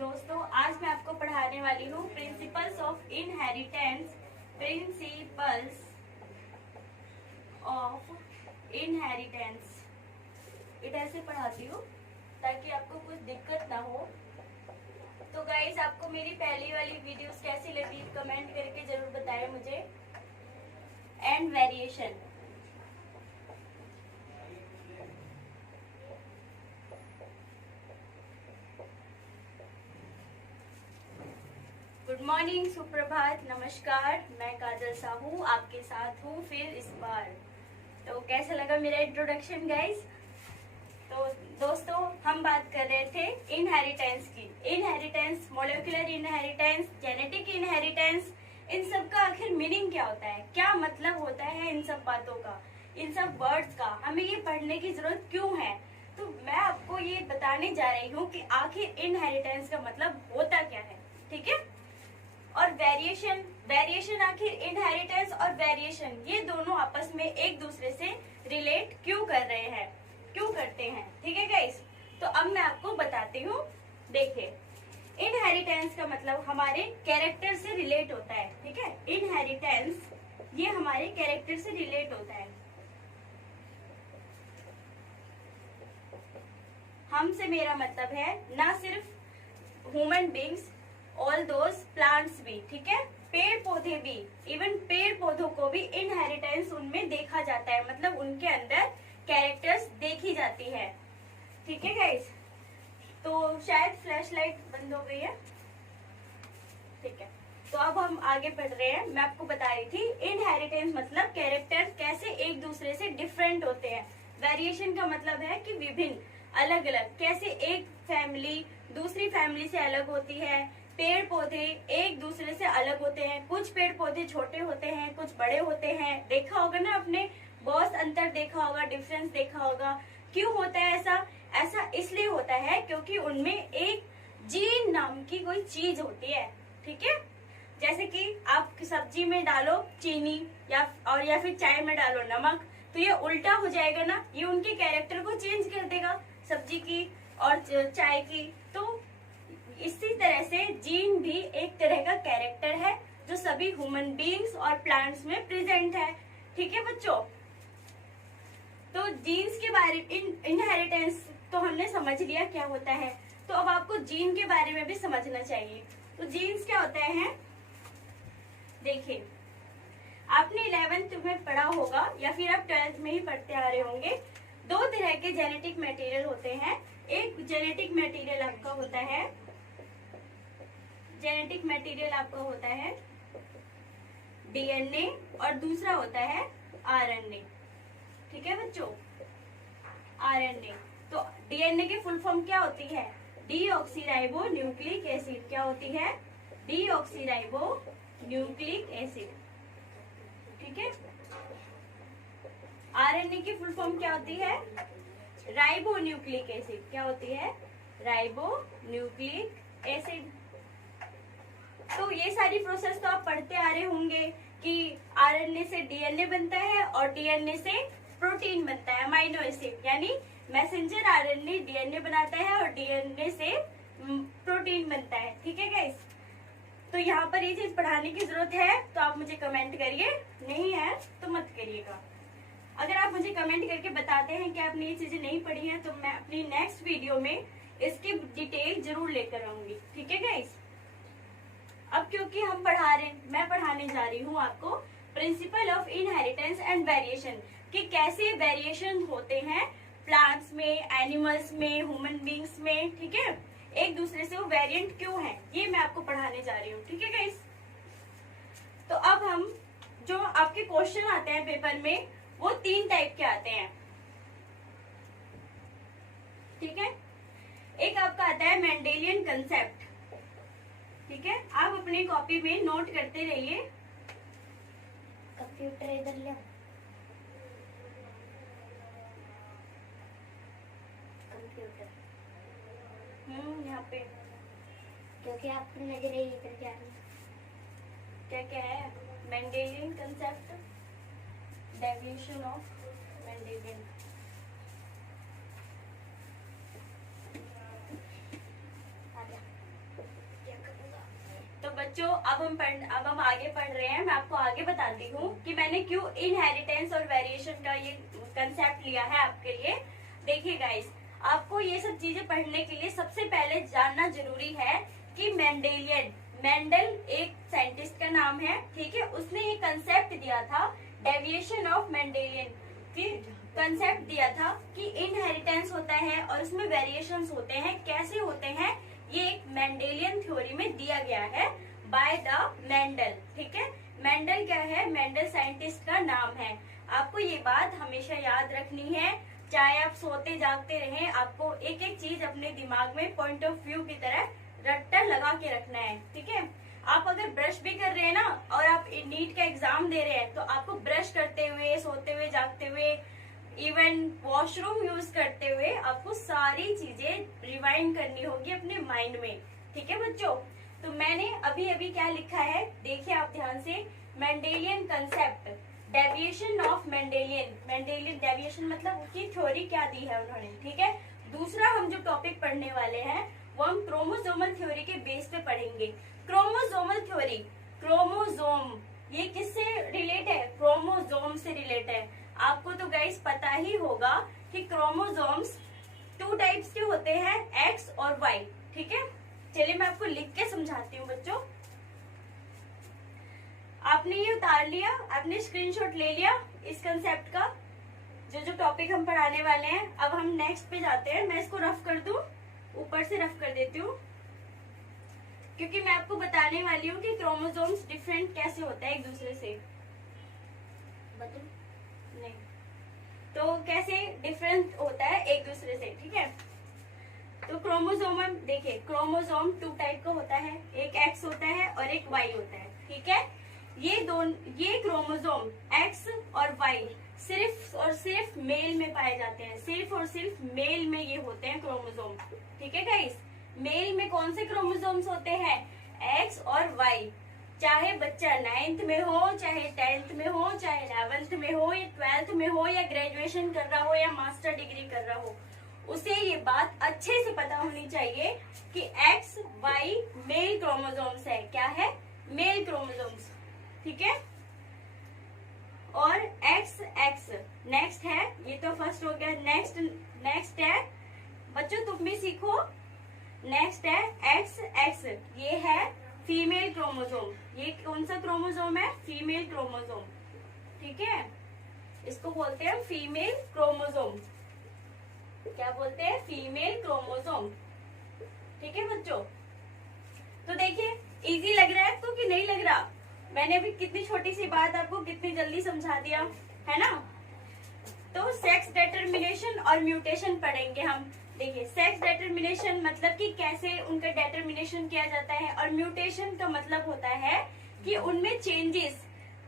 दोस्तों आज मैं आपको पढ़ाने वाली हूँ principles of inheritance. Principles of inheritance it ऐसे पढ़ाती हूँ ताकि आपको कुछ दिक्कत ना हो। तो गाइस, आपको मेरी पहली वाली वीडियोस कैसी लगी कमेंट करके जरूर बताएं मुझे। एंड वेरिएशन, गुड मॉर्निंग, सुप्रभात, नमस्कार। मैं काजल साहू आपके साथ हूँ फिर इस बार। तो कैसा लगा मेरा इंट्रोडक्शन गाइस? तो दोस्तों हम बात कर रहे थे इनहेरिटेंस की। Inheritance, molecular inheritance, genetic inheritance, इन सब का आखिर मीनिंग क्या होता है, क्या मतलब होता है इन सब बातों का, इन सब वर्ड्स का, हमें ये पढ़ने की जरूरत क्यों है। तो मैं आपको ये बताने जा रही हूँ कि आखिर इनहेरिटेंस का मतलब होता क्या है, ठीक है। और वेरिएशन, वेरिएशन आखिर इनहेरिटेंस और वेरिएशन ये दोनों आपस में एक दूसरे से रिलेट क्यों कर रहे हैं, क्यों करते हैं, ठीक है गाइस। तो अब मैं आपको बताती हूँ। देखिए, इनहेरिटेंस का मतलब हमारे कैरेक्टर से रिलेट होता है, ठीक है। इनहेरिटेंस ये हमारे कैरेक्टर से रिलेट होता है। हमसे मेरा मतलब है ना सिर्फ human beings, all those plants भी, ठीक है, पेड़ पौधे भी, इवन पेड़ पौधों को भी इनहेरिटेंस उनमें देखा जाता है, मतलब उनके अंदर कैरेक्टर्स देखी जाती है, ठीक है गाइस। तो शायद फ्लैश लाइट बंद हो गई है, ठीक है। तो अब हम आगे बढ़ रहे हैं। मैं आपको बता रही थी इनहेरिटेंस मतलब कैरेक्टर कैसे एक दूसरे से डिफरेंट होते हैं। वेरिएशन का मतलब है कि विभिन्न, अलग अलग, कैसे एक फैमिली दूसरी फैमिली से अलग होती है। पेड़ पौधे एक दूसरे से अलग होते हैं, कुछ पेड़ पौधे छोटे होते हैं, कुछ बड़े होते हैं। देखा होगा ना आपने, बहुत अंतर देखा होगा, डिफरेंस देखा होगा। क्यों होता है ऐसा? ऐसा इसलिए होता है क्योंकि उनमें एक जीन नाम की कोई चीज होती है, ठीक है। जैसे कि आप सब्जी में डालो चीनी या फिर चाय में डालो नमक, तो ये उल्टा हो जाएगा ना, ये उनके कैरेक्टर को चेंज कर देगा, सब्जी की और चाय की। तो इसी तरह से जीन भी एक तरह का कैरेक्टर है जो सभी ह्यूमन बीइंग्स और प्लांट्स में प्रेजेंट है, ठीक है बच्चों। तो जीन्स के बारे में, इनहेरिटेंस तो हमने समझ लिया क्या होता है। तो अब आपको जीन के बारे में भी समझना चाहिए। तो जीन्स क्या होता है? देखिए, आपने 11th में पढ़ा होगा या फिर आप 12th में ही पढ़ते आ रहे होंगे। दो तरह के जेनेटिक मटेरियल होते हैं। एक जेनेटिक मटेरियल आपका होता है, जेनेटिक मटेरियल आपका होता है डीएनए और दूसरा होता है आरएनए, ठीक है बच्चों, आरएनए। तो डीएनए की फुल फॉर्म क्या होती है? Deoxyribo nucleic acid. क्या होती है? डीऑक्सीराइबो न्यूक्लिक एसिड, ठीक है। आरएनए की फुल फॉर्म क्या होती है? Ribo nucleic acid. क्या होती है? Ribo nucleic acid. तो ये सारी प्रोसेस तो आप पढ़ते आ रहे होंगे कि आरएनए से डीएनए बनता है और डीएनए से प्रोटीन बनता है, अमाइनो एसिड, यानी मैसेंजर आरएनए डीएनए बनाता है और डीएनए से प्रोटीन बनता है, ठीक है गाइस। तो यहाँ पर ये चीज पढ़ाने की जरूरत है तो आप मुझे कमेंट करिए, नहीं है तो मत करिएगा। अगर आप मुझे कमेंट करके बताते हैं कि आपने ये चीजें नहीं पढ़ी हैं तो मैं अपनी नेक्स्ट वीडियो में इसकी डिटेल जरूर लेकर आऊंगी, ठीक है गाइस। अब क्योंकि हम मैं पढ़ाने जा रही हूँ आपको principle of inheritance and variation, कि कैसे वेरिएशन होते हैं प्लांट्स में, एनिमल्स में, ह्यूमन बींग्स में, ठीक है। एक दूसरे से वो वेरिएंट क्यों है, ये मैं आपको पढ़ाने जा रही हूँ, ठीक है गाइस। तो अब हम जो आपके क्वेश्चन आते हैं पेपर में वो 3 टाइप के आते हैं, ठीक है। एक आपका आता है मेंडेलियन कंसेप्ट, ठीक है। आप अपनी कॉपी में नोट करते रहिए। कंप्यूटर इधर ले, कंप्यूटर यहाँ पे क्योंकि आपकी नजर इधर जा रही है। क्या क्या है? Mendelian concept, deviation of Mendelian, बच्चों अब हम आगे पढ़ रहे हैं। मैं आपको आगे बताती हूँ कि मैंने क्यों इनहेरिटेंस और वेरिएशन का ये कंसेप्ट लिया है आपके लिए। देखिए गाइस, आपको ये सब चीजें पढ़ने के लिए सबसे पहले जानना जरूरी है कि मेंडल एक साइंटिस्ट का नाम है, ठीक है। उसने ये कंसेप्ट दिया था डेविएशन ऑफ मेंडेलियन की कंसेप्ट दिया था कि इनहेरिटेंस होता है और उसमें वेरिएशंस होते हैं, कैसे होते हैं ये एक मेंडेलियन थ्योरी में दिया गया है बाय द मेंडल, ठीक है। मेंडल क्या है? मेंडल साइंटिस्ट का नाम है। आपको ये बात हमेशा याद रखनी है, चाहे आप सोते जागते रहें, आपको एक एक चीज अपने दिमाग में पॉइंट ऑफ व्यू की तरह रट्टा लगा के रखना है, ठीक है। आप अगर ब्रश भी कर रहे हैं ना और आप नीट का एग्जाम दे रहे हैं तो आपको ब्रश करते हुए, सोते हुए, जागते हुए, इवन वॉशरूम यूज करते हुए आपको सारी चीजें रिवाइंड करनी होगी अपने माइंड में, ठीक है बच्चों। तो मैंने अभी अभी क्या लिखा है देखिए आप ध्यान से। Mendelian concept, deviation of Mendelian deviation मतलब उसकी थ्योरी क्या दी है उन्होंने, ठीक है। दूसरा हम जो टॉपिक पढ़ने वाले हैं वो हम क्रोमोसोमल थ्योरी के बेस पे पढ़ेंगे। क्रोमोसोमल थ्योरी, क्रोमोसोम ये किससे रिलेट है? क्रोमोसोम से रिलेट है। आपको तो गाइस पता ही होगा कि क्रोमोसोम्स 2 टाइप्स के होते हैं, एक्स और वाई, ठीक है। चलिए मैं आपको लिख के समझाती हूँ बच्चों। आपने ये उतार लिया, आपने स्क्रीनशॉट ले लिया इस कंसेप्ट का, जो टॉपिक हम पढ़ाने वाले हैं। अब हम नेक्स्ट पे जाते हैं। मैं इसको रफ कर दूं, ऊपर से रफ कर देती हूँ, क्योंकि मैं आपको बताने वाली हूँ कि क्रोमोसोम्स डिफरेंट कैसे होता है एक दूसरे से। नहीं तो कैसे डिफरेंट होता है एक दूसरे से, ठीक है। तो क्रोमोसोम देखिए, क्रोमोसोम 2 टाइप का होता है, एक एक्स होता है और एक वाई होता है, ठीक है। ये क्रोमोसोम एक्स और वाई सिर्फ और सिर्फ मेल में पाए जाते हैं, सिर्फ और सिर्फ मेल में ये होते हैं क्रोमोसोम, ठीक है गाइस। मेल में कौन से क्रोमोसोम्स होते हैं? एक्स और वाई। चाहे बच्चा 9th में हो, चाहे 10th में हो, चाहे 11th में हो, या 12th में हो, या ग्रेजुएशन कर रहा हो, या मास्टर डिग्री कर रहा हो, उसे ये बात अच्छे से पता होनी चाहिए कि एक्स वाई मेल क्रोमोसोम्स है। क्या है? मेल क्रोमोसोम्स, ठीक है। और एक्स एक्स नेक्स्ट है, ये तो फर्स्ट हो गया। नेक्स्ट है बच्चों, तुम भी सीखो। नेक्स्ट है एक्स एक्स, ये है फीमेल क्रोमोसोम। ये कौन सा क्रोमोसोम है? फीमेल क्रोमोसोम, ठीक है। इसको बोलते हैं फीमेल क्रोमोसोम। क्या बोलते हैं? फीमेल क्रोमोसोम, ठीक है बच्चों। तो देखिए, इजी लग रहा है आपको कि नहीं लग रहा? मैंने अभी कितनी छोटी सी बात आपको कितनी जल्दी समझा दिया, है ना। तो सेक्स डिटरमिनेशन और म्यूटेशन पढ़ेंगे हम। देखिए, सेक्स डिटरमिनेशन मतलब कि कैसे उनका डिटरमिनेशन किया जाता है, और म्यूटेशन का मतलब होता है कि उनमें चेंजेस,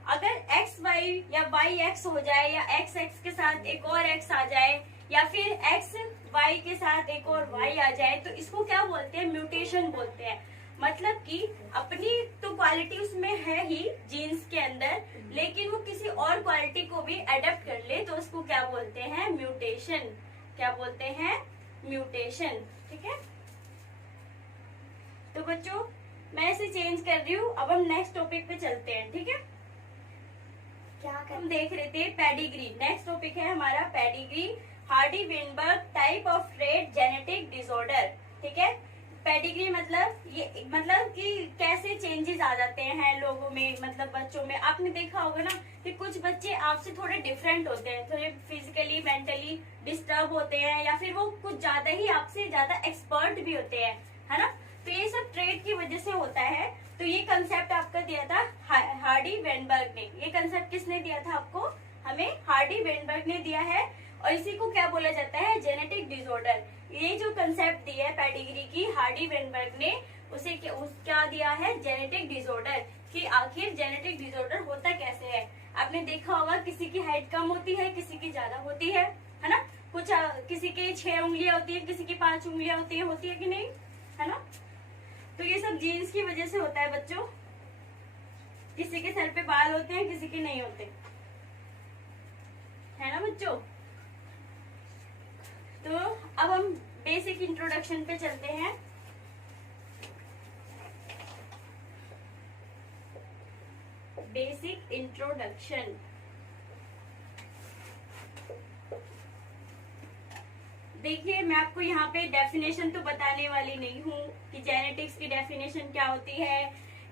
अगर एक्स वाई या वाई एक्स हो जाए, या एक्स एक्स के साथ एक और एक्स आ जाए, या फिर एक्स वाई के साथ एक और वाई आ जाए, तो इसको क्या बोलते हैं? म्यूटेशन बोलते हैं। मतलब कि अपनी तो क्वालिटी उसमें है ही जीन्स के अंदर, लेकिन वो किसी और क्वालिटी को भी अडेप्ट कर ले, तो उसको क्या बोलते हैं? म्यूटेशन। क्या बोलते हैं? म्यूटेशन, ठीक है। तो बच्चों, मैं इसे चेंज कर रही हूँ। अब हम नेक्स्ट टॉपिक पे चलते हैं, ठीक है। क्या हम देख रहे थे पेडिग्री। नेक्स्ट टॉपिक है हमारा pedigree, Hardy Weinberg type of trait genetic disorder, ठीक है। पेडिग्री मतलब कि कैसे चेंजेस आ जाते हैं लोगों में, मतलब बच्चों में। आपने देखा होगा ना कि कुछ बच्चे आपसे थोड़े डिफरेंट होते हैं, थोड़े फिजिकली मेंटली डिस्टर्ब होते हैं, या फिर वो कुछ ज्यादा ही आपसे ज्यादा एक्सपर्ट भी होते हैं, है ना। तो ये सब ट्रेट की वजह से होता है। तो ये कंसेप्ट आपका दिया था हार्डी वेनबर्ग ने। ये कंसेप्ट किसने दिया था आपको? हमें हार्डी वेनबर्ग ने दिया है, और इसी को क्या बोला जाता है? Genetic disorder. ये जो कंसेप्ट दिया है पेडिग्री की हार्डी वेनबर्ग ने, उसे क्या दिया है? Genetic disorder. कि आखिर जेनेटिक डिसऑर्डर होता कैसे है। आपने देखा होगा किसी की हाइट कम होती है, किसी की ज्यादा होती है ना। कुछ किसी की 6 उंगलियां होती है, किसी की 5 उंगलियां होती है कि नहीं, है ना। तो ये सब जीन्स की वजह से होता है बच्चों। किसी के सर पे बाल होते हैं, किसी के नहीं होते, है ना बच्चों। तो अब हम बेसिक इंट्रोडक्शन पे चलते हैं। Basic introduction. देखिए मैं आपको यहाँ पे डेफिनेशन तो बताने वाली नहीं हूँ कि जेनेटिक्स की डेफिनेशन क्या होती है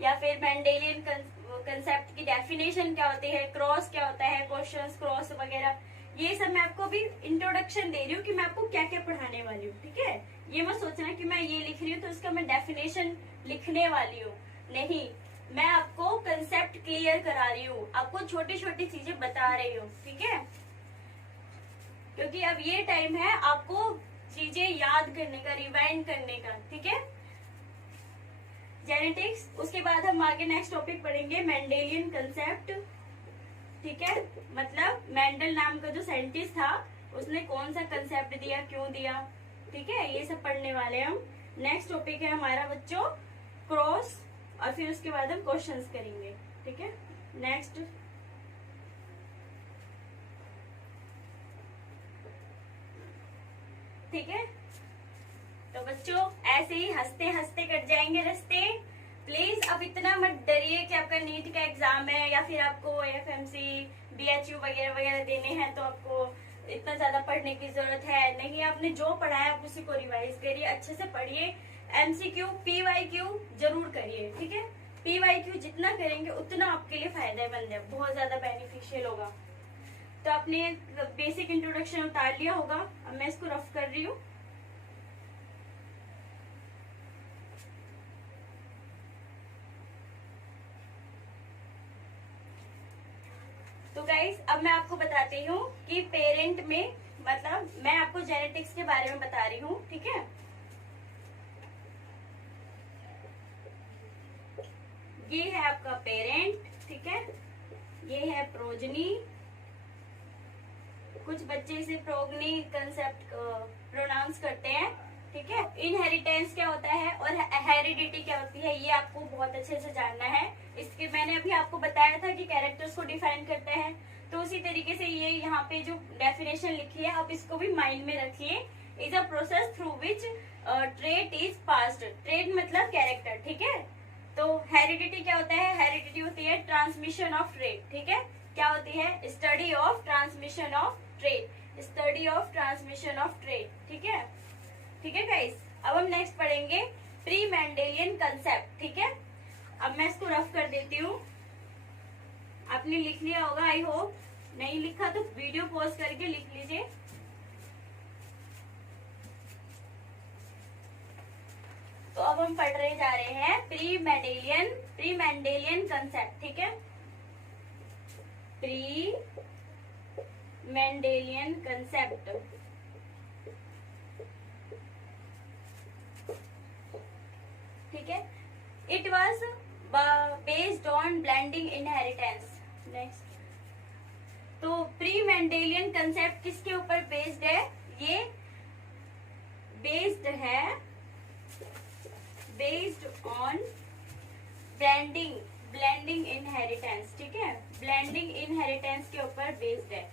या फिर मेंडेलियन कंसेप्ट की डेफिनेशन क्या होती है, क्रॉस क्या होता है, क्वेश्चंस क्रॉस वगैरह, ये सब मैं आपको भी इंट्रोडक्शन दे रही हूँ कि मैं आपको क्या क्या पढ़ाने वाली हूँ। ठीक है, ये मत सोचना कि मैं ये लिख रही हूँ तो इसका मैं डेफिनेशन लिखने वाली हूँ, नहीं, मैं आपको कंसेप्ट क्लियर करा रही हूँ, आपको छोटी छोटी चीजें बता रही हूँ। ठीक है, क्योंकि अब ये टाइम है आपको चीजें याद करने का, रिवाइंड करने का। ठीक है, जेनेटिक्स, उसके बाद हम आगे नेक्स्ट टॉपिक पढ़ेंगे मेंडेलियन कंसेप्ट। ठीक है, मतलब मेंडल नाम का जो साइंटिस्ट था उसने कौन सा कंसेप्ट दिया, क्यों दिया। ठीक है, ये सब पढ़ने वाले हम। नेक्स्ट टॉपिक है हमारा बच्चों क्रॉस, और फिर उसके बाद हम क्वेश्चंस करेंगे। ठीक है, नेक्स्ट ठीक है, तो बच्चों ऐसे ही हंसते हंसते कट जाएंगे रास्ते। प्लीज अब इतना मत डरिए कि आपका नीट का एग्जाम है या फिर आपको एफएमसी बीएचयू वगैरह वगैरह देने हैं तो आपको इतना ज्यादा पढ़ने की जरूरत है। नहीं, आपने जो पढ़ा है आप उसी को रिवाइज करिए, अच्छे से पढ़िए। एमसीक्यू पीवाईक्यू जरूर करिए। ठीक है, पीवाईक्यू जितना करेंगे उतना आपके लिए फायदेमंद है, बहुत ज्यादा बेनिफिशियल होगा। तो आपने बेसिक इंट्रोडक्शन उतार लिया होगा, अब मैं इसको रफ कर रही हूँ। तो गाइस अब मैं आपको बताती हूँ कि पेरेंट में, मतलब मैं आपको जेनेटिक्स के बारे में बता रही हूँ। ठीक है, ये है आपका पेरेंट। ठीक है, ये है प्रोजनी, कुछ बच्चे इसे प्रोगनी कंसेप्ट प्रोनाउंस करते हैं। ठीक है, इनहेरिटेंस क्या होता है और हेरिडिटी क्या होती है ये आपको बहुत अच्छे से जानना है। इसके मैंने अभी आपको बताया था कि कैरेक्टर्स को डिफाइन करते हैं, तो उसी तरीके से ये यहाँ पे जो डेफिनेशन लिखी है आप इसको भी माइंड में रखिए। Is a process through which trait is passed. Trait मतलब कैरेक्टर। ठीक है, तो हेरिडिटी क्या होता है, हेरिडिटी होती है ट्रांसमिशन ऑफ ट्रेट। ठीक है, क्या होती है, study of transmission of trait, study of transmission of trait. ठीक है, ठीक है गाइस, अब हम नेक्स्ट पढ़ेंगे प्री मेंडेलियन कंसेप्ट। ठीक है, अब मैं इसको रफ कर देती हूँ, आपने लिख लिया होगा आई होप, नहीं लिखा तो वीडियो पॉज करके लिख लीजिए। तो अब हम पढ़ रहे जा रहे हैं प्री मेंडेलियन कंसेप्ट। ठीक है, प्री मेंडेलियन कंसेप्ट। ठीक है, it was based on blending inheritance. Next, तो प्री मेंडेलियन कंसेप्ट किसके ऊपर बेस्ड है, ये बेस्ड है बेस्ड ऑन ब्लेंडिंग इनहेरिटेंस। ठीक है, ब्लेंडिंग इनहेरिटेंस के ऊपर बेस्ड है।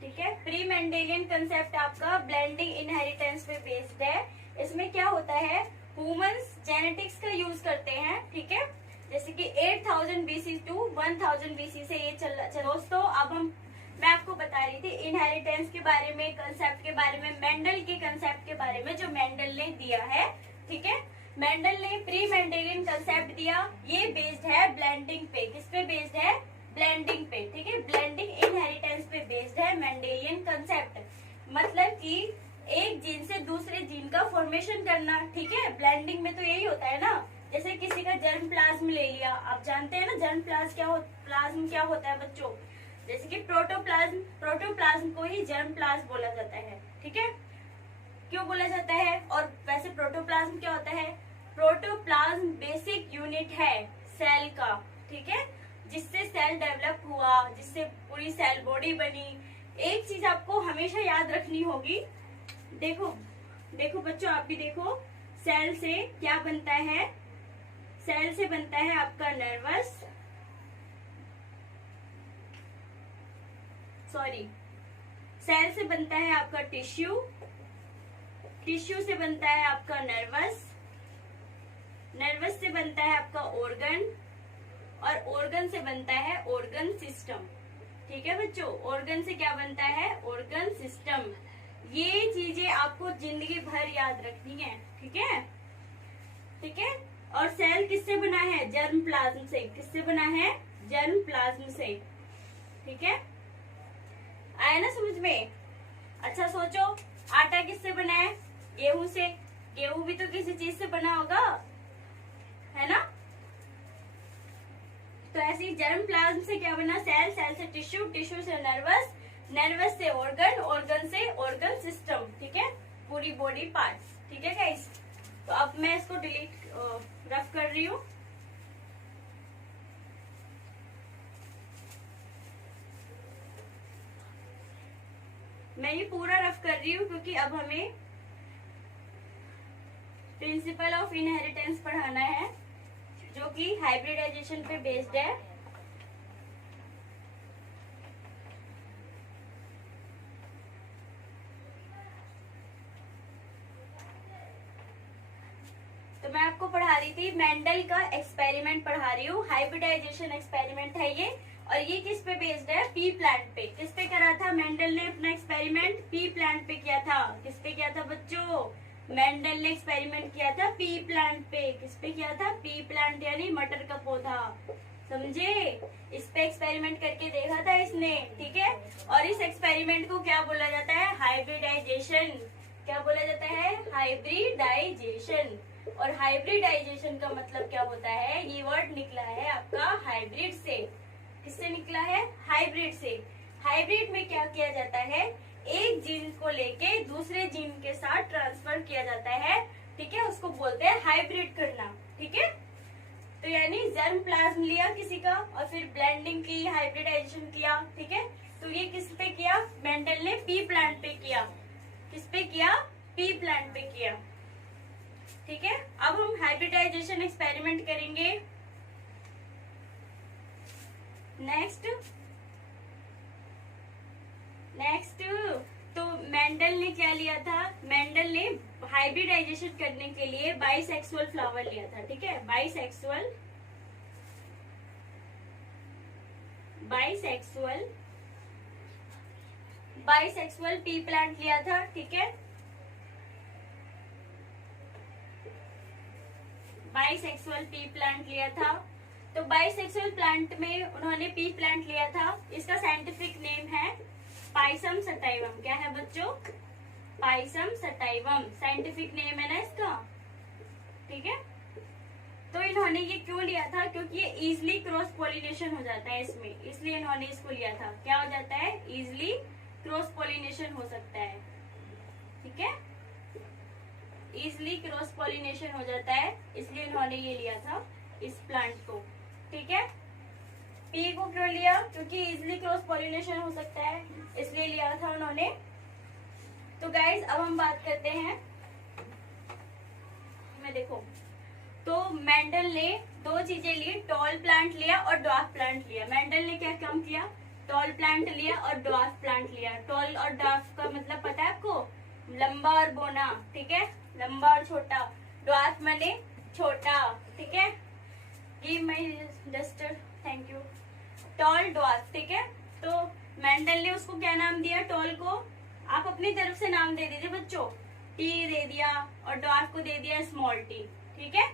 ठीक है, प्री मेंडेलियन कंसेप्ट आपका ब्लेंडिंग इनहेरिटेंस पे बेस्ड है। इसमें क्या होता है, ह्यूमंस जेनेटिक्स का यूज करते हैं। ठीक है, जैसे कि 8000 BC टू 1000 BC से ये चल। दोस्तों अब मैं आपको बता रही थी इनहेरिटेंस के बारे में, कंसेप्ट के बारे में, मेंडल के कंसेप्ट के बारे में जो मेंडल ने दिया है। ठीक है, मेंडल ने प्री मेंडेलियन कंसेप्ट दिया, ये बेस्ड है ब्लेंडिंग पे। किस पे बेस्ड है, ब्लेंडिंग पे। ठीक है, ब्लेंडिंग इनहेरिटेंस पे बेस्ड है मेंडेलियन कंसेप्ट, मतलब कि एक जीन से दूसरे जीन का फॉर्मेशन करना। ठीक है, ब्लेंडिंग में तो यही होता है ना, जैसे किसी का जर्म प्लाज्म ले लिया, आप जानते हैं ना जर्म प्लाज्म क्या होता है बच्चों, जैसे कि प्रोटोप्लाज्म को ही जर्म प्लाज्म बोला जाता है। ठीक है, क्यों बोला जाता है, और वैसे प्रोटोप्लाज्म क्या होता है, प्रोटोप्लाज्म बेसिक यूनिट है सेल का। ठीक है, जिससे सेल डेवलप हुआ, जिससे पूरी सेल बॉडी बनी। एक चीज आपको हमेशा याद रखनी होगी, देखो बच्चों आप भी देखो, सेल से क्या बनता है, सेल से बनता है आपका सेल से बनता है आपका टिश्यू, टिश्यू से बनता है आपका नर्वस, नर्वस से बनता है आपका ऑर्गन, और ऑर्गन से बनता है ऑर्गन सिस्टम। ठीक है बच्चों, ऑर्गन से क्या बनता है? Organ system. ये चीजें आपको जिंदगी भर याद रखनी है। ठीक है, ठीक है। और सेल किससे बना है? जर्म प्लाज्म से। किससे बना है? जर्म प्लाज्म से। ठीक है, आया ना समझ में? अच्छा सोचो, आटा किससे बना है? गेहूं से। गेहूं भी तो किसी चीज से बना होगा, है ना? तो ऐसे ही जर्म प्लाज्म से क्या बना? सेल, सेल से टिश्यू, टिश्यू से नर्वस, नर्वस से ऑर्गन, ऑर्गन से ऑर्गन सिस्टम। ठीक है, पूरी बॉडी पार्ट्स। ठीक है गाइस, तो अब मैं इसको डिलीट रफ कर रही हूँ। मैं ये पूरा रफ कर रही हूँ क्योंकि अब हमें प्रिंसिपल ऑफ इनहेरिटेंस पढ़ाना है, जो कि हाइब्रिडाइजेशन पे बेस्ड है। तो मैं आपको पढ़ा रही थी, मेंडल का एक्सपेरिमेंट पढ़ा रही हूँ। हाइब्रिडाइजेशन एक्सपेरिमेंट है ये, और ये किस पे बेस्ड है? पी प्लांट पे। किस पे करा था मेंडल ने अपना एक्सपेरिमेंट? पी प्लांट पे किया था। किस पे किया था बच्चों? मेंडल ने एक्सपेरिमेंट किया था पी प्लांट पे। किस पे किया था? पी प्लांट, यानी मटर का पौधा। समझे? इस पे एक्सपेरिमेंट करके देखा था इसने। ठीक है, और इस एक्सपेरिमेंट को क्या बोला जाता है? हाइब्रिडाइजेशन। क्या बोला जाता है? हाइब्रिडाइजेशन। और हाइब्रिडाइजेशन का मतलब क्या होता है? ये वर्ड निकला है आपका हाइब्रिड से। किससे निकला है? हाइब्रिड से। हाइब्रिड में क्या किया जाता है? एक जीन को लेके दूसरे जीन के साथ ट्रांसफर किया जाता है। ठीक है, उसको बोलते हैं हाइब्रिड करना। ठीक है, तो यानी जर्म प्लाज्म लिया किसी का और फिर ब्लेंडिंग की, हाइब्रिडाइजेशन किया। ठीक है, तो ये किस पे किया? मेंडल ने पी प्लांट पे किया। किस पे किया? पी प्लांट पे किया। ठीक है, अब हम हाइब्रिडाइजेशन एक्सपेरिमेंट करेंगे। नेक्स्ट तो मेंडल ने क्या लिया था? मेंडल ने हाइब्रिडाइजेशन करने के लिए बाइसेक्सुअल फ्लावर लिया था। ठीक है, बाइसेक्सुअल पी प्लांट लिया था। ठीक है, बाइसेक्सुअल पी प्लांट लिया था। तो बाइसेक्सुअल प्लांट में उन्होंने पी प्लांट लिया था। इसका साइंटिफिक नेम है पाइसम सटाइवम। क्या है बच्चों? पाइसम सटाइवम साइंटिफिक नेम है ना इसका। ठीक है, तो इन्होंने ये क्यों लिया था? क्योंकि ये इजिली क्रॉस पॉलिनेशन हो जाता है इसमें, इसलिए इन्होंने इसको लिया था। क्या हो जाता है? इजिली क्रॉस पॉलिनेशन हो सकता है। ठीक है, इजिली क्रॉस पॉलिनेशन हो जाता है, इसलिए इन्होंने ये लिया था इस प्लांट को। ठीक है, पी को क्यों लिया? क्योंकि इजिली क्रॉस पॉलिनेशन हो सकता है, इसलिए लिया था उन्होंने। तो गाइज अब हम बात करते हैं, मैं देखो, तो मेंडल ने दो चीजें ली, टॉल प्लांट लिया और ड्वार्फ प्लांट लिया। मेंडल ने क्या काम किया? टॉल प्लांट लिया और ड्वार्फ प्लांट लिया। टॉल और ड्वार्फ का मतलब पता है आपको? लंबा और बोना। ठीक है, लंबा और छोटा। ड्वार्फ माने छोटा। ठीक है, give my duster, thank you. Tall, dwarf. ठीक है, तो मेंडल ने उसको क्या नाम दिया? टॉल को आप अपनी तरफ से नाम दे दीजिए बच्चों, टी दे दिया, और ड्वार्फ को दे दिया स्मॉल टी। ठीक है,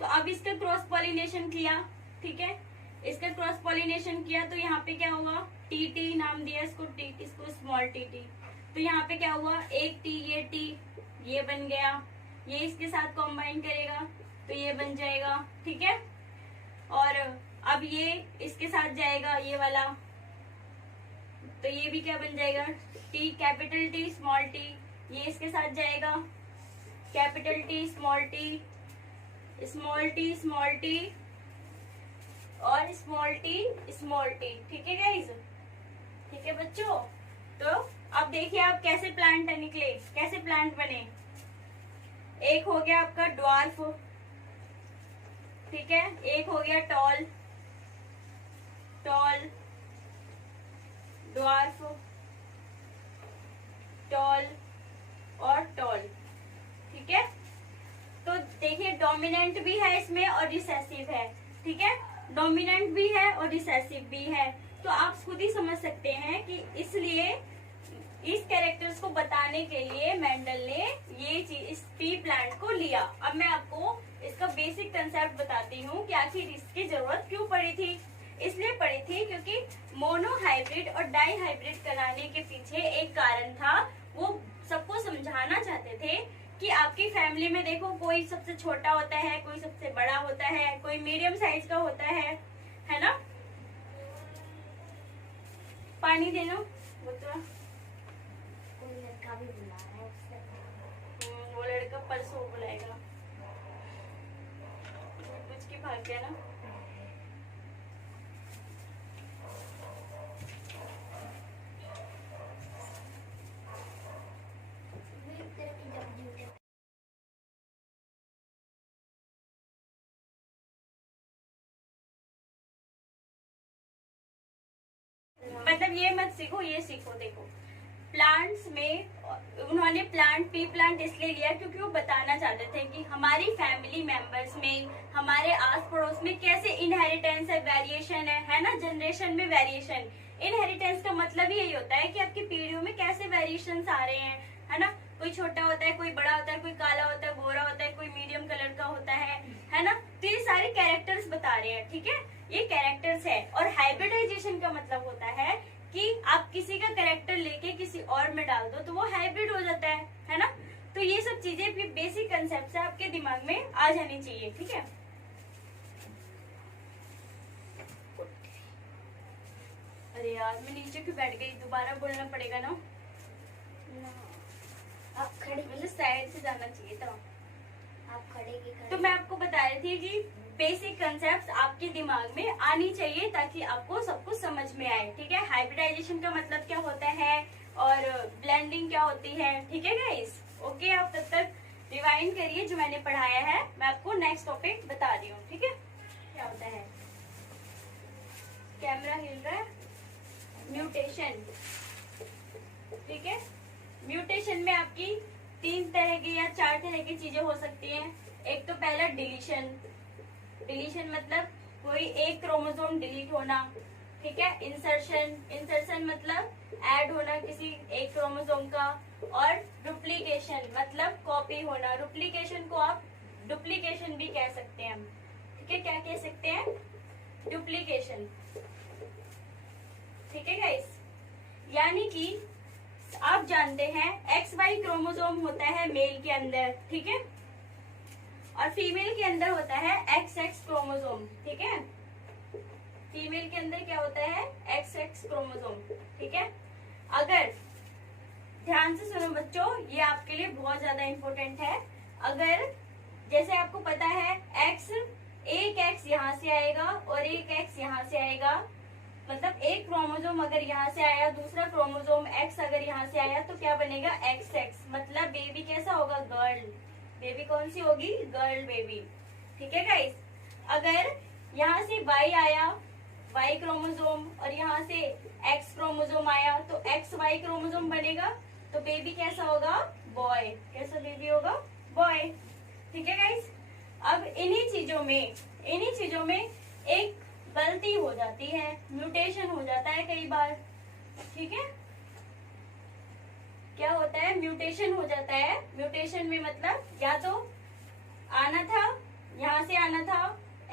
तो अब इसका क्रॉस पॉलिनेशन किया। ठीक है, इसका क्रॉस पॉलिनेशन किया तो यहाँ पे क्या हुआ? टी टी नाम दिया इसको, टी, इसको स्मॉल टी टी। तो यहाँ पे क्या हुआ? एक टी, ये बन गया, ये इसके साथ कॉम्बाइन करेगा तो ये बन जाएगा। ठीक है, और अब ये इसके साथ जाएगा, ये वाला, तो ये भी क्या बन जाएगा? T, capital T small T. ये इसके साथ जाएगा, capital T small T, small T small T, और स्मॉल टी स्मॉल टी। ठीक है गाइज? ठीक है बच्चों, तो अब देखिए आप कैसे प्लांट निकले, कैसे प्लांट बने। एक हो गया आपका ड्वार्फ, ठीक है, एक हो गया टॉल, टॉल, ड्वार्फ, टॉल और टॉल। डोमिनेंट भी है इसमें और रिसेसिव है, ठीक है, डोमिनेंट भी है और रिसेसिव भी है। तो आप खुद ही समझ सकते हैं कि इसलिए इस कैरेक्टर्स को बताने के लिए मेंडल ने ये चीज इस पी प्लांट को लिया। अब मैं आपको इसका बेसिक कंसेप्ट बताती हूँ कि आखिर इसकी जरूरत क्यों पड़ी थी। इसलिए पड़ी थी क्योंकि मोनोहाइब्रिड और डाईहाइब्रिड कराने के पीछे एक कारण था। वो सबको समझाना चाहते थे कि आपकी फैमिली में देखो, कोई सबसे छोटा होता है, कोई सबसे बड़ा होता है, कोई मीडियम साइज का होता है ना। पानी देना वो तो कोई लड़का भी बुला रहा है उससे। वो लड़का परसों बुलाएगा, कुछ की भाग गया ना। मतलब ये मत सीखो, ये सीखो। देखो प्लांट्स में उन्होंने पी प्लांट इसलिए लिया क्योंकि वो बताना चाहते थे कि हमारी फैमिली मेंबर्स में, हमारे आस पड़ोस में कैसे इनहेरिटेंस है, वेरिएशन है ना, जनरेशन में वेरिएशन। इनहेरिटेंस का मतलब यही होता है कि आपकी पीढ़ियों में कैसे वेरिएशंस आ रहे हैं, है ना। कोई छोटा होता है, कोई बड़ा होता है, कोई काला होता है, गोरा होता है, कोई मीडियम कलर का होता है ना। तो ये सारे कैरेक्टर्स बता रहे हैं, ठीक है, ये कैरेक्टर्स है। और हाइब्रिडाइजेशन का मतलब होता है कि आप किसी का कैरेक्टर लेके किसी और में डाल दो तो वो हाइब्रिड हो जाता है ना। तो ये सब चीजें भी बेसिक कंसेप्ट है, आपके दिमाग में आ जानी चाहिए, ठीक है। अरे यार मैं नीचे क्यों बैठ गई, दोबारा बोलना पड़ेगा ना। आप खड़े मुझे साइड से जाना चाहिए था। आप खड़े की खड़े। तो मैं आपको बता रही थी कि बेसिक कंसेप्ट आपके दिमाग में आनी चाहिए ताकि आपको सब कुछ समझ में आए, ठीक है। हाइब्रिडाइजेशन का मतलब क्या होता है और ब्लेंडिंग क्या होती है, ठीक है गाइस। ओके, आप तब तक रिवाइंड करिए जो मैंने पढ़ाया है। मैं आपको नेक्स्ट टॉपिक बता रही हूँ, ठीक है। क्या होता है, कैमरा हिल रहा है। म्यूटेशन, ठीक है। म्यूटेशन में आपकी 3 तरह की या 4 तरह की चीजें हो सकती हैं। एक तो पहला डिलीशन। डिलीशन मतलब कोई एक क्रोमोसोम डिलीट होना, ठीक है। इंसर्शन मतलब ऐड होना किसी एक क्रोमोसोम का। और डुप्लीकेशन मतलब कॉपी होना। डुप्लीकेशन को आप डुप्लीकेशन भी कह सकते हैं, ठीक है। क्या कह सकते हैं, डुप्लीकेशन, ठीक है गाइस। यानी कि आप जानते हैं XY क्रोमोसोम होता है मेल के अंदर, ठीक है, और फीमेल के अंदर होता है XX क्रोमोसोम, ठीक है। फीमेल के अंदर क्या होता है, XX क्रोमोसोम, ठीक है। अगर ध्यान से सुनो बच्चों, ये आपके लिए बहुत ज्यादा इम्पोर्टेंट है। अगर जैसे आपको पता है एक X यहाँ से आएगा और एक X यहाँ से आएगा, मतलब एक क्रोमोसोम अगर यहाँ से आया, दूसरा क्रोमोसोम X अगर यहाँ से आया तो क्या बनेगा, XX। मतलब बेबी कैसा होगा, गर्ल। बेबी कौन सी होगी, गर्ल बेबी, ठीक है गाइस। अगर यहाँ से Y आया, Y क्रोमोसोम, और यहाँ से X क्रोमोसोम आया तो XY क्रोमोसोम बनेगा, तो बेबी कैसा होगा, बॉय। कैसा बेबी होगा, बॉय, ठीक है गाइस। अब इन्हीं चीजों में एक गलती हो जाती है, म्यूटेशन हो जाता है कई बार, ठीक है। क्या होता है, म्यूटेशन हो जाता है। म्यूटेशन में मतलब या तो आना था, यहाँ से आना था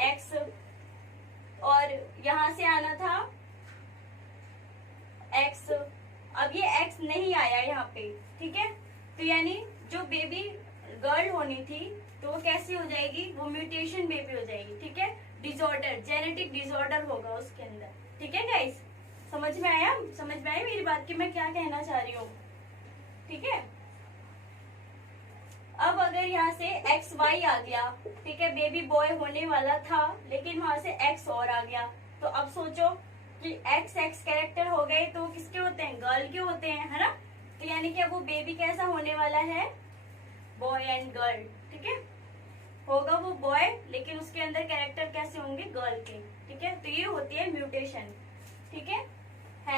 X, और यहाँ से आना था X। अब ये X नहीं आया यहाँ पे, ठीक है। तो यानी जो बेबी गर्ल होनी थी तो वो कैसी हो जाएगी, वो म्यूटेशन बेबी हो जाएगी, ठीक है। डिसऑर्डर, जेनेटिक डिसऑर्डर होगा उसके अंदर, ठीक है गाइस। समझ में आया मेरी बात की मैं क्या कहना चाह रही हूँ, ठीक है। अब अगर यहाँ से XY आ गया, ठीक है, बेबी बॉय होने वाला था लेकिन वहां से X और आ गया, तो अब सोचो कि XX कैरेक्टर हो गए तो किसके होते हैं, गर्ल के होते हैं, है ना। तो यानी कि अब वो बेबी कैसा होने वाला है, बॉय एंड गर्ल, ठीक है। होगा वो बॉय लेकिन उसके अंदर कैरेक्टर कैसे होंगे, गर्ल के, ठीक है। तो ये होती है म्यूटेशन, ठीक है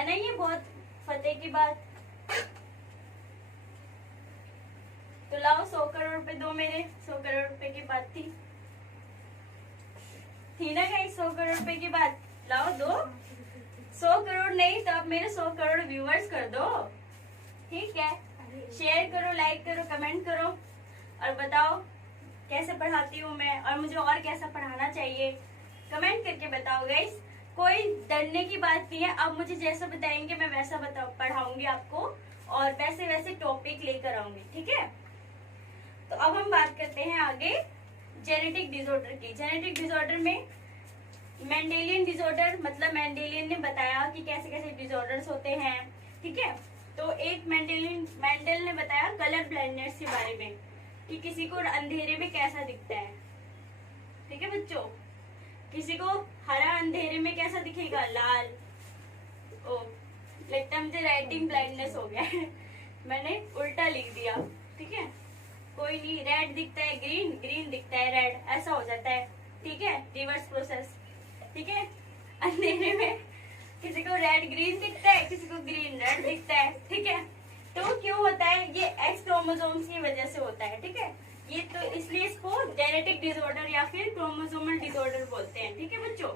ना। ये बहुत फतेह की बात। तो लाओ 100 करोड़ रुपए दो मेरे, 100 करोड़ रुपए की बात थी, थी ना कहीं 100 करोड़ रुपए की बात, लाओ दो। 100 करोड़ नहीं तो अब मेरे 100 करोड़ व्यूअर्स कर दो, ठीक है। शेयर करो, लाइक करो, कमेंट करो और बताओ कैसे पढ़ाती हूँ मैं और मुझे और कैसा पढ़ाना चाहिए, कमेंट करके बताओ गाइस। कोई डरने की बात नहीं है, अब मुझे जैसा बताएंगे मैं वैसा पढ़ाऊंगी आपको और वैसे वैसे टॉपिक लेकर आऊंगी, ठीक है। तो अब हम बात करते हैं आगे जेनेटिक डिसऑर्डर की। जेनेटिक डिसऑर्डर में मेंडेलियन डिसऑर्डर, मतलब मेंडेलियन ने बताया कि कैसे कैसे डिसऑर्डर्स होते हैं, ठीक है। तो एक मेंडल ने बताया कलर ब्लाइंडनेस के बारे में कि किसी को अंधेरे में कैसा दिखता है, ठीक है बच्चों। किसी को हरा अंधेरे में कैसा दिखेगा, लाल। ओ लगता है मुझे राइटिंग ब्लाइंडनेस हो गया है मैंने उल्टा लिख दिया, ठीक है। कोई नहीं, रेड दिखता है ग्रीन, ग्रीन दिखता है रेड, ऐसा हो जाता है, ठीक है। रिवर्स प्रोसेस, ठीक है। अंधेरे में किसी को रेड ग्रीन दिखता है, किसी को ग्रीन रेड दिखता है, ठीक है। तो क्यों होता है ये, एक्स क्रोमोसोम्स की वजह से होता है, ठीक है। ये तो इसलिए इसको जेनेटिक डिसऑर्डर या फिर क्रोमोसोमल डिसऑर्डर बोलते हैं, ठीक है बच्चों।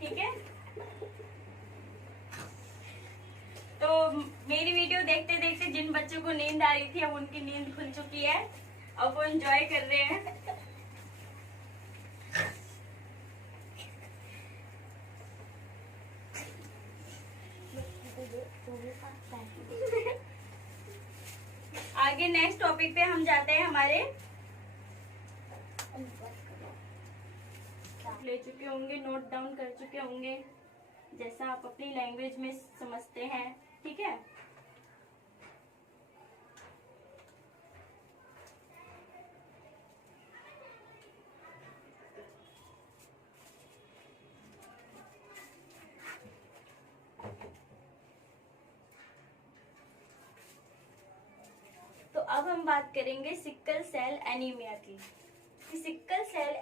ठीक है, तो मेरी वीडियो देखते देखते जिन बच्चों को नींद आ रही थी अब उनकी नींद खुल चुकी है, अब वो एंजॉय कर रहे हैं। आगे नेक्स्ट टॉपिक पे हम जाते हैं हमारे, ले चुके होंगे, नोट डाउन कर चुके होंगे जैसा आप अपनी लैंग्वेज में समझते हैं, ठीक है। तो अब हम बात करेंगे सिक्कल सेल एनीमिया की, कि सिक्कल सेल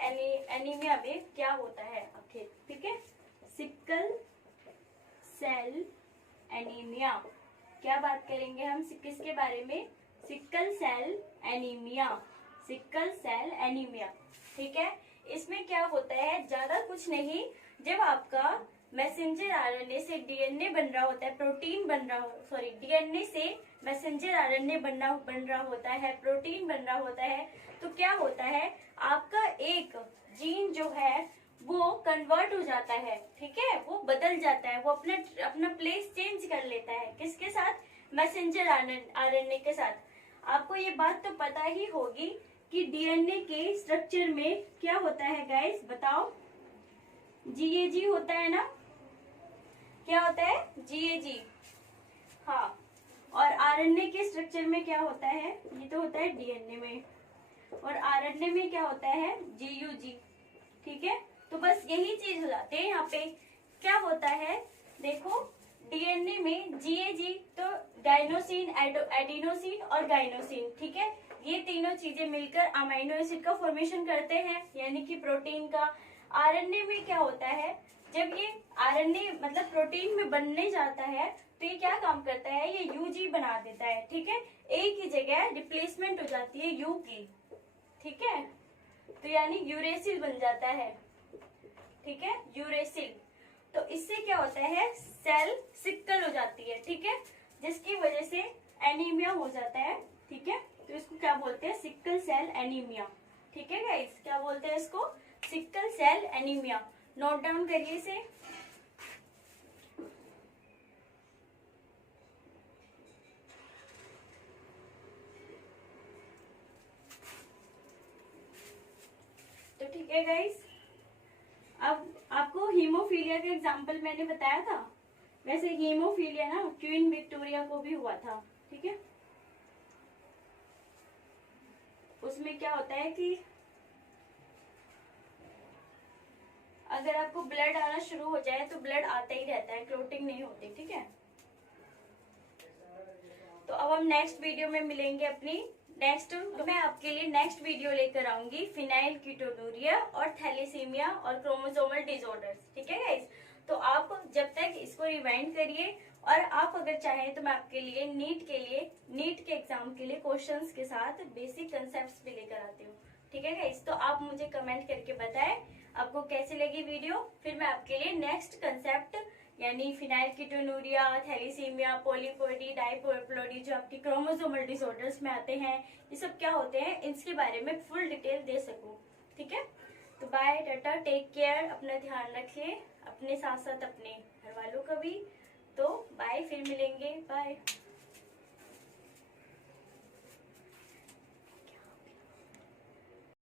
एनीमिया में क्या होता है आखिर, ठीक है। सिक्कल सेल एनीमिया, क्या बात करेंगे हम किसके बारे में, sickle cell anaemia, sickle cell anaemia, ठीक है। इसमें क्या होता है, ज्यादा कुछ नहीं, जब आपका मैसेंजर आरएनए से डीएनए बन रहा होता है, प्रोटीन बन रहा, सॉरी डीएनए से मैसेंजर आरएनए बन रहा होता है, प्रोटीन बन रहा होता है, तो क्या होता है, आपका एक जीन जो है वो कन्वर्ट हो जाता है, ठीक है, वो बदल जाता है, वो अपना प्लेस चेंज कर लेता है, किसके साथ, मैसेंजर आरएनए के साथ। आपको ये बात तो पता ही होगी कि डीएनए के स्ट्रक्चर में क्या होता है गाइस, बताओ, जीएजी होता है ना, क्या होता है, जीएजी, हाँ। और आरएनए के स्ट्रक्चर में क्या होता है, ये तो होता है डीएनए में, और आरएनए में क्या होता है, जीयूजी, ठीक है। तो बस यही चीज हो जाती है यहाँ पे, क्या होता है, देखो डीएनए में जीएजी, तो गाइनोसिन, एडिनोसिन और गाइनोसिन, ठीक है, ये तीनों चीजें मिलकर अमाइनो एसिड का फॉर्मेशन करते हैं, यानी कि प्रोटीन का। आरएनए में क्या होता है, जब ये आरएनए मतलब प्रोटीन में बनने जाता है तो ये क्या काम करता है, ये यूजी बना देता है, ठीक है, ए की जगह रिप्लेसमेंट हो जाती है यू की, ठीक है, तो यानी यूरेसिल बन जाता है, ठीक है, यूरेसिल। तो इससे क्या होता है, सेल सिक्कल हो जाती है, ठीक है, जिसकी वजह से एनीमिया हो जाता है, ठीक है। तो इसको क्या बोलते हैं, सिक्कल सेल एनीमिया, ठीक है गाइस, क्या बोलते हैं इसको, sickle cell anaemia. Note down करिए इसे। तो ठीक है गाइस, अब आपको हीमोफीलिया का एग्जाम्पल मैंने बताया था, वैसे हीमोफीलिया ना क्वीन विक्टोरिया को भी हुआ था, ठीक है। उसमें क्या होता है कि अगर आपको ब्लड आना शुरू हो जाए तो ब्लड आता ही रहता है, क्लोटिंग नहीं होती, ठीक है। तो अब हम नेक्स्ट वीडियो में मिलेंगे अपनी मैं आपके लिए नेक्स्ट वीडियो लेकर आऊंगी फिनाइल कीटोनूरिया और थैलेसीमिया और क्रोमोसोमल डिसऑर्डर्स, ठीक है गाइस। तो आप जब तक इसको रिवाइंड करिए और आप अगर चाहें तो मैं आपके लिए नीट के एग्जाम के लिए क्वेश्चंस के साथ बेसिक कंसेप्ट्स भी लेकर आती हूँ। ठीक है गाइस, तो आप मुझे कमेंट करके बताएं आपको कैसी लगी वीडियो। फिर मैं आपके लिए नेक्स्ट कंसेप्ट यानी फिनाइलकीटोनुरिया, थैलीसीमिया, पॉलीपोडी, डाइपोप्लोडी जो आपकी क्रोमोसोमल डिसऑर्डर्स में आते हैं, ये सब क्या होते हैं, इसके बारे में फुल डिटेल दे सकूं। ठीक है, तो बाय, टाटा, टेक केयर, अपना ध्यान रखिए, अपने साथ साथ अपने घर वालों का भी। तो बाय, फिर मिलेंगे, बाय।